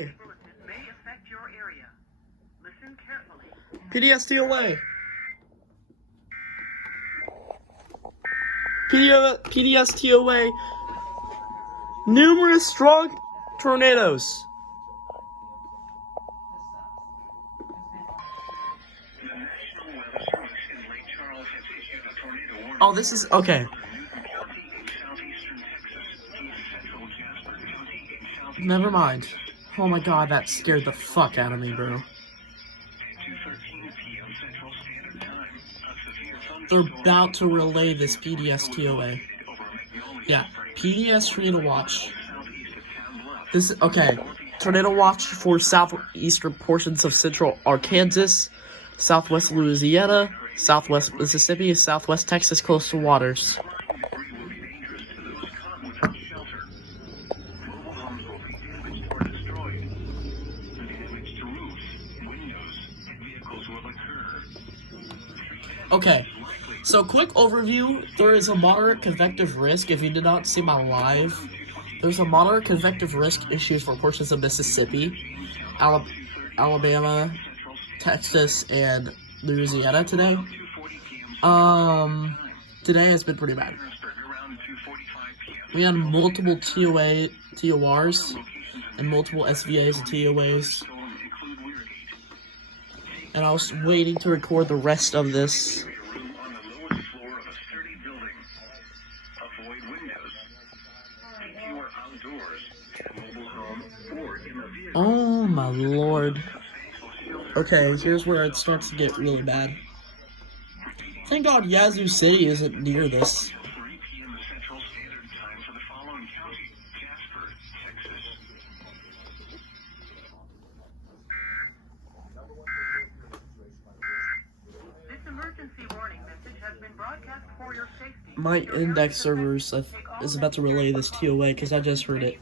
TOA. PDS TOA. PDS TOA. Numerous strong tornadoes. Oh, this is okay. Never mind. Oh my god, that scared the fuck out of me, bro. They're about to relay this PDS TOA. Yeah, PDS Tornado Watch. This, okay. Tornado Watch for southeastern portions of central Arkansas, southwest Louisiana, southwest Mississippi, southwest Texas coastal waters. Okay, so quick overview. There is a moderate convective risk. If you did not see my live, there's a moderate convective risk issues for portions of Mississippi, Alabama, Texas, and Louisiana today. Today has been pretty bad. We had multiple TORs, and multiple SVAs and TOAs. And I was waiting to record the rest of this. Oh my lord. Okay, here's where it starts to get really bad. Thank God Yazoo City isn't near this. My index server is about to relay this TOA because I just heard it.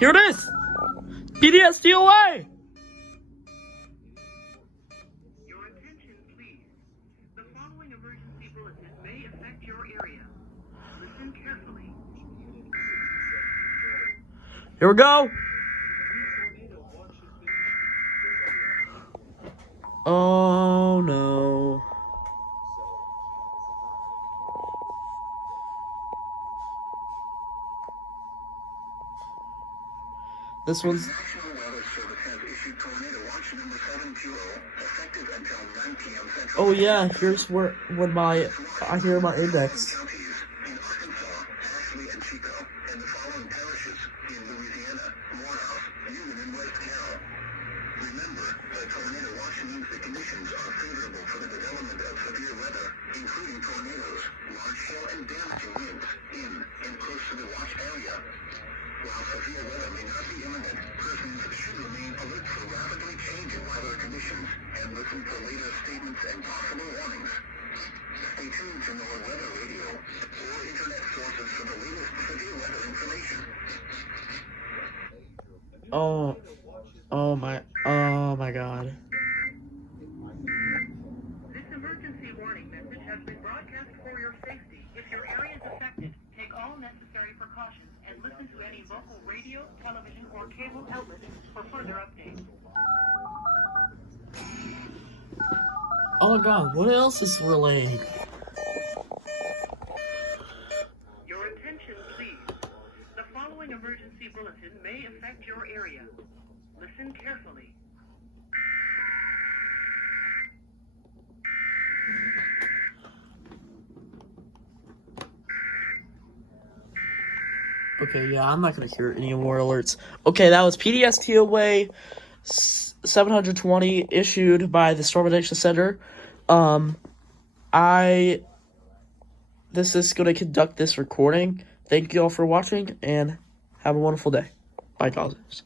Here it is! PDS TOA! Your attention, please. The following emergency bulletin may affect your area. Listen carefully. Here we go! Oh no. This one's... National Weather Service has issued tornado watch number 720, effective until 9 p.m. Central. Oh yeah, here's where I hear my index. Counties in Arkansas, Ashley and Chico, and the following parishes in Louisiana, Morehouse, Union, and West Carroll. Remember, a tornado watch means the conditions are favorable for the development of severe weather, including tornadoes, large hail and damaging winds in and close to the watch area. While severe weather may not be imminent, persons should remain alert for rapidly changing weather conditions and listen for later statements and possible warnings. Stay tuned to NOAA Weather Radio or internet sources for the latest severe weather information. Oh my god. This emergency warning message has been broadcast for your safety. If your area is affected, take all necessary precautions and listen to any local radio, television, or cable outlets for further updates. Oh my god, what else is relaying? Your attention, please. The following emergency bulletin may affect your area. Listen carefully. Okay, yeah, I'm not gonna hear any more alerts. Okay, that was PDS TOA 720 issued by the Storm Prediction Center. This is gonna conduct this recording. Thank you all for watching, and have a wonderful day. Bye, causes.